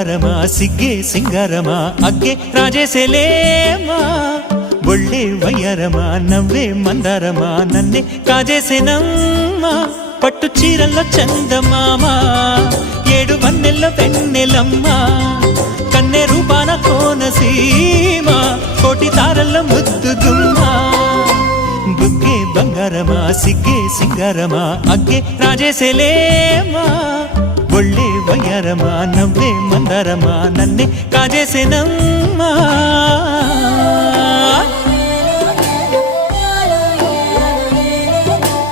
బంగారమా సిగ్గే సింగారమా అగ్గే రాజేసేలేమా ఒళ్ళే వయ్యారమా నవ్వే మందారమా నన్నే కాజేసేనమ్మా పట్టు చీరల్లో చందమామా ఏడు వన్నెల్లో వెన్నెలమ్మా కన్నె రూపాన కోనసీమా కోటి తారల్లో ముద్దుగుమ్మా బుగ్గే బంగారమా సిగ్గే సింగారమా అగ్గే రాజేసేలేమా ఒళ్ళే వయ్యారమా నవ్వే మందారమా నన్నే కాజేసేనమ్మా